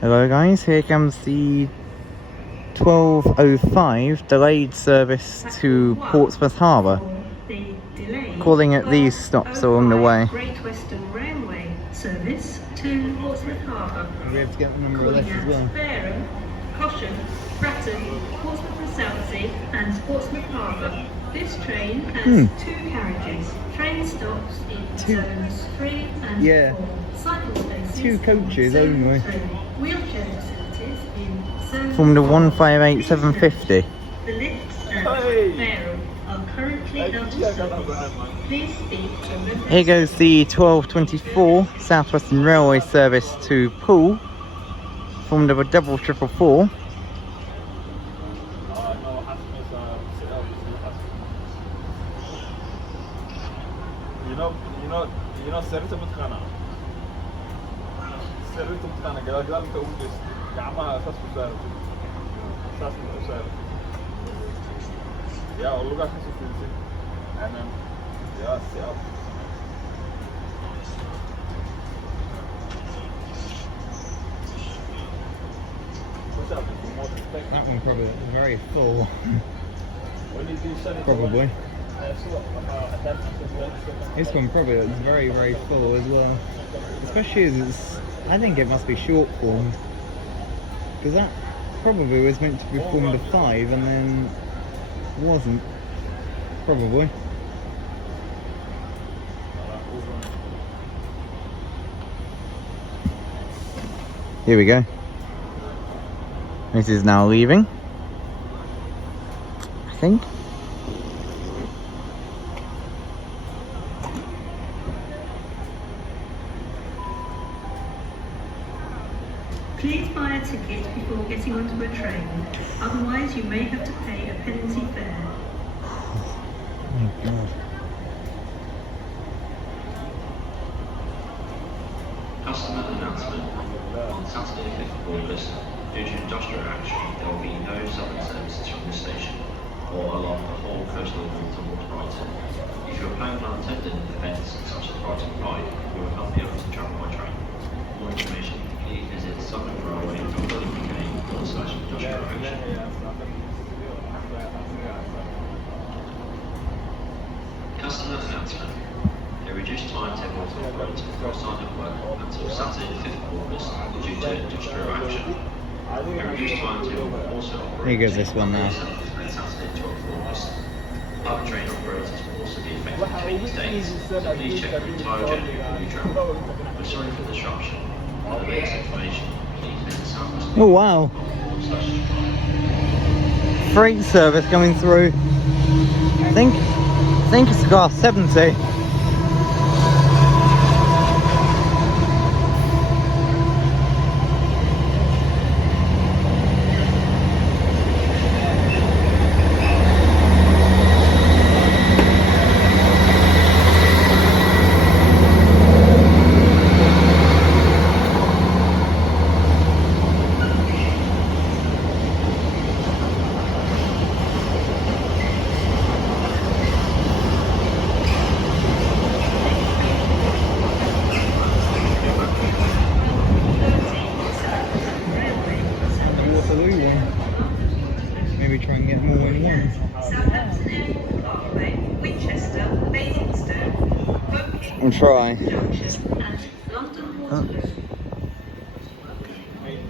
Hello guys, here comes the 12:05 delayed service to Portsmouth Harbour. Calling at these stops along the way. Great Western Railway service to Portsmouth Harbour. We have to get the number of this as well. Fareham, Caution, Bratton, Portsmouth and Southsea and Portsmouth Harbour. This train has two carriages. Train stops in zones 3 and 4. Cycle spaces. Two coaches only. Wheelchair facilities in zone From the 158750. The lifts at Fareham are currently out of service. Please speak to members. Here goes the 12:24 Southwestern Railway service to Poole from the 444. You know, سرت متقنة. سرت متقنة. قال أنت أوجس. جماعة أساس مسار. أساس مسار. يا والله قاعد أشوف فيلم. أنا يا سياب. That one probably looks very full. Probably. This one probably looks very, very full as well. Especially as it's, I think it must be short formed. Because that probably was meant to be formed to 5 and then wasn't. Probably. Here we go. This is now leaving, I think. Please buy a ticket before getting onto a train, otherwise you may have to pay a penalty fare. Oh my god. Customer announcement. On Saturday, 5th of August, due to industrial action, there will be no southern services from this station or along the whole coastal route towards Brighton. If you are planning on attending events such as Brighton Pride, you will not be able to travel by train. For more information, please visit southernrailway.co.uk/industrial action. Customer announcement. A reduced timetable to operate for sign of work until Saturday the 5th of August due to industrial action. A reduced timetable will also operate. Here goes this one now. And Saturday 12th of August. Other train operators will also be affected between these days, so please check your entire journey before you travel. We're sorry for the disruption. For the latest information, please visit Southampton. Oh wow. Freight service coming through. I think it's class 70. Maybe try and get more in one. Southampton Airport Parkway, Winchester, Basingstoke, Woking, I'll try. Junction and London Waterloo.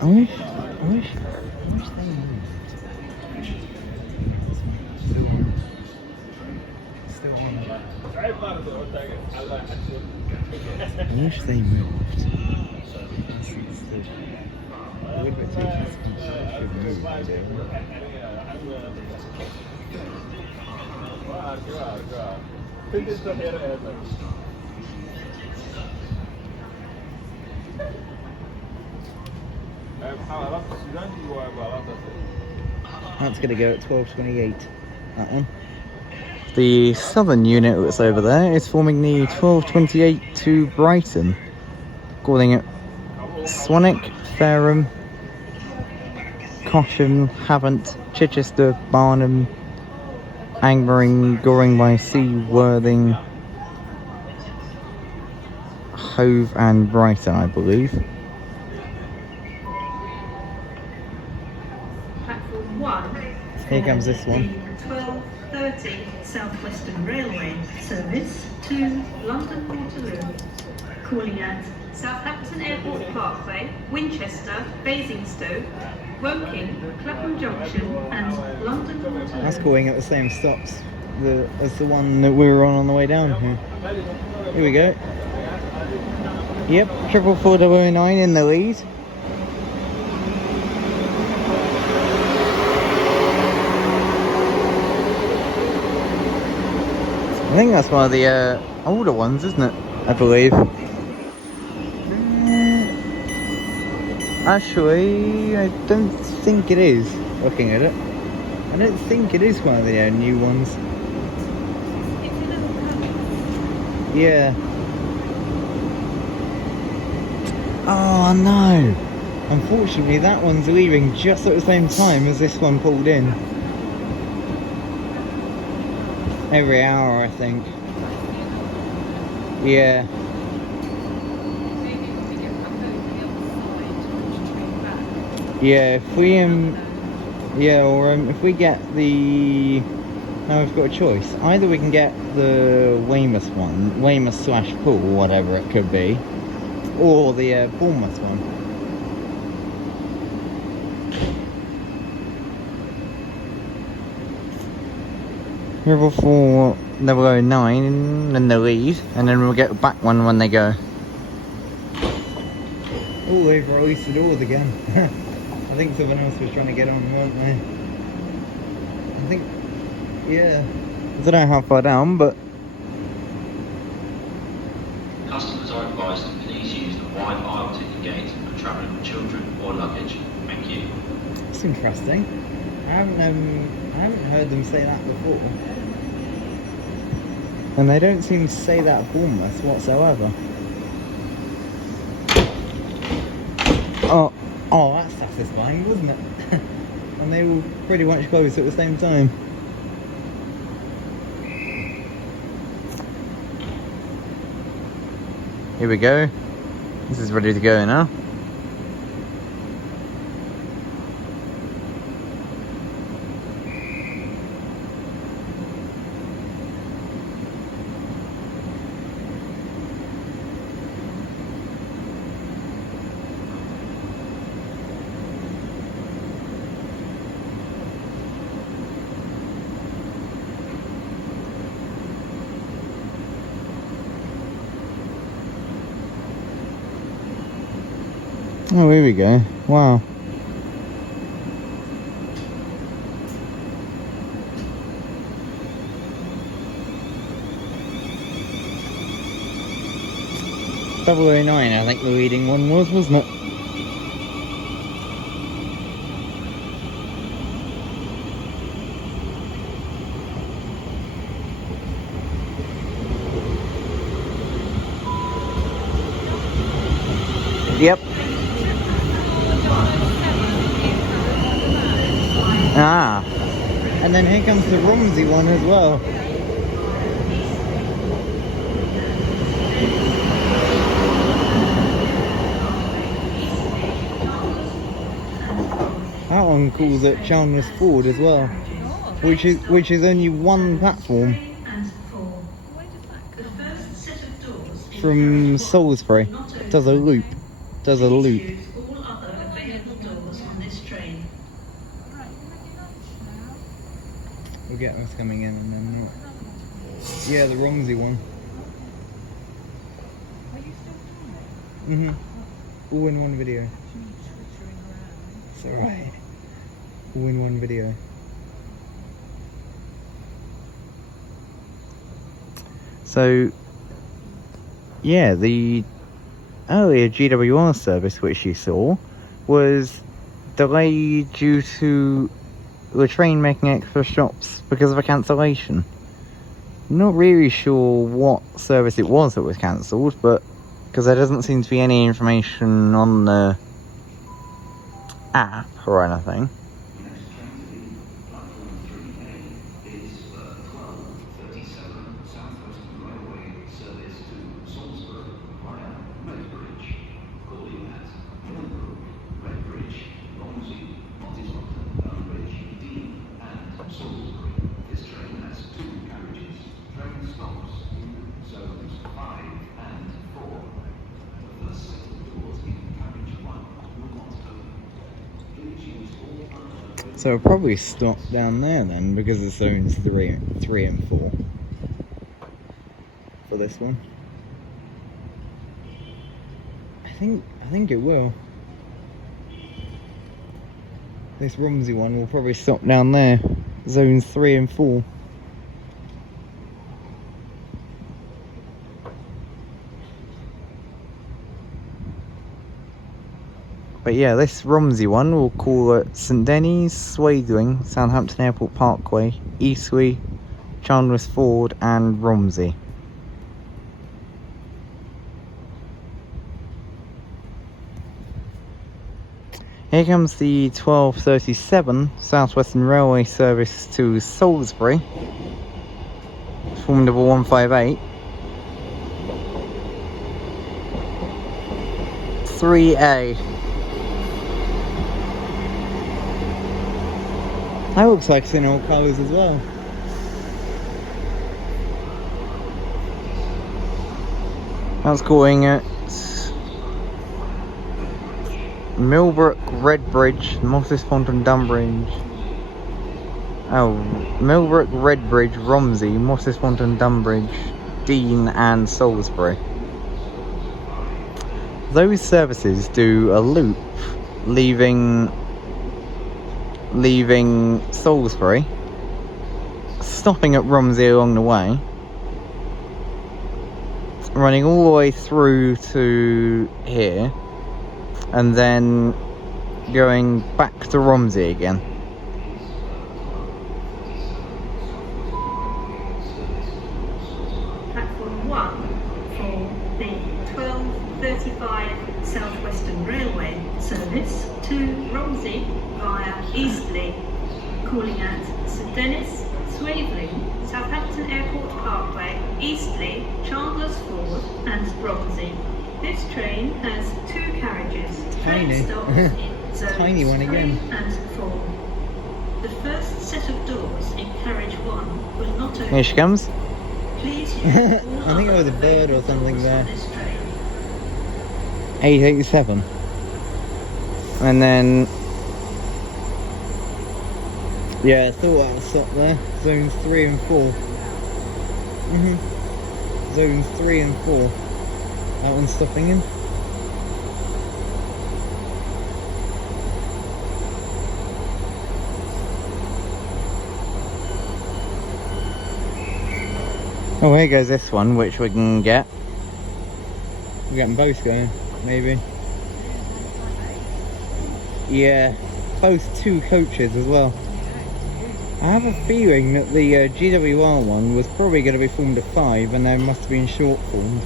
I wish they moved. Still on. I wish they moved. A little bit too should move. That's going to go at 12:28. That one. The southern unit that's over there is forming the 12:28 to Brighton, calling it Swanwick, Fareham, Caution, Havant, Chichester, Barnum, Angmering, Goring by Sea, Worthing, Hove and Brighton, I believe. platform 1. Here comes this one. The 12:30 Southwestern Railway service to London Waterloo. Calling at Southampton Airport Parkway, Winchester, Basingstoke, Woking, Clapham Junction and London Waterloo. That's calling at the same stops as the one that we were on the way down here. Here we go. Yep, 44409 in the lead. I think that's one of the older ones, isn't it? I believe. Actually, I don't think it is. Looking at it, I don't think it is one of the new ones. Yeah. Oh no! Unfortunately, that one's leaving just at the same time as this one pulled in. Every hour, I think. Yeah. Yeah, if we yeah, or if we get the, now we've got a choice. Either we can get the Weymouth one, Weymouth / Poole, whatever it could be, or the Bournemouth one. River 409 in the lead, and then we'll get back one when they go. Oh, they've released the doors again. I think someone else was trying to get on, weren't they? I think, yeah. I don't know how far down, but... Customers are advised to please use the wide aisle ticket gate when travelling with children or luggage. Thank you. That's interesting. I haven't heard them say that before. And they don't seem to say that at Bournemouth whatsoever. Oh, that's satisfying, wasn't it? And they all pretty much closed at the same time. Here we go. This is ready to go now. Oh, here we go. Wow. Double 09, I think the leading one was, wasn't it? Yep. Ah, and then here comes the Romsey one as well. That one calls at Chandler's Ford as well, which is only one platform from Salisbury. Does a loop. We'll get us coming in and then not. Yeah, the Romsey one. Are you still filming? All in one video. It's alright. All in one video. So, yeah, the earlier GWR service which you saw was delayed due to the train making extra stops because of a cancellation. Not really sure what service it was that was cancelled, but because there doesn't seem to be any information on the app or anything. So I'll probably stop down there then, because it's zones 3 and 4 for this one. I think it will. This Romsey one will probably stop down there, zones 3 and 4. But yeah, this Romsey one, we'll call it St Denis, Swaithling, Southampton Airport Parkway, Eastleigh, Chandler's Ford and Romsey. Here comes the 1237 South Western Railway service to Salisbury, form number 158. 3A. That looks like it's in old colours as well. That's calling it Millbrook, Redbridge, Mosses Pond, Dunbridge. Oh, Millbrook, Redbridge, Romsey, Mosses Pond, Dunbridge, Dean and Salisbury. Those services do a loop leaving Salisbury, stopping at Romsey along the way, running all the way through to here, and then going back to Romsey again. Platform 1 for the 1235 South Western Railway service to Romsey via Eastleigh, calling at St Denis, Swaithling, Southampton Airport Parkway, Eastleigh, Chandler's Ford and Romsey. This train has 2 carriages. Tiny. Train stops in zones Tiny one 3 again. and 4. The first set of doors in carriage 1 will not open. Here she comes. Please I think it was a bird or something there. 887. 887. And then, yeah, I thought that was stopped there. Zones 3 and 4. Zones 3 and 4. That one's stopping in. Oh, here goes this one, which we can get. We're getting both going, maybe. Yeah, both 2 coaches as well. I have a feeling that the GWR one was probably going to be formed at 5 and then must have been short formed.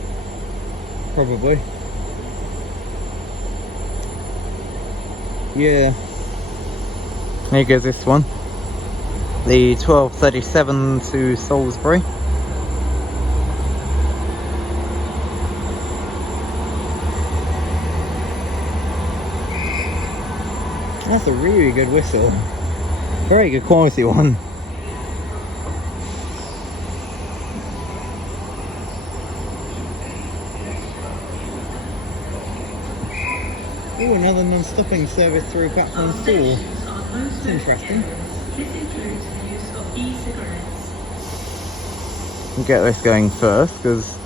Probably. Yeah. Here goes this one. The 1237 to Salisbury. That's a really good whistle. Very good quality one. Oh, another non-stopping service through platform 4. That's interesting. This includes the use of e-cigarettes. We'll get this going first, because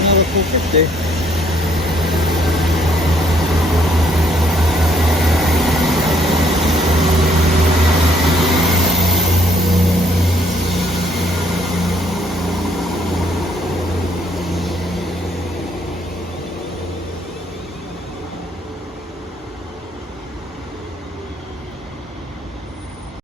another 450.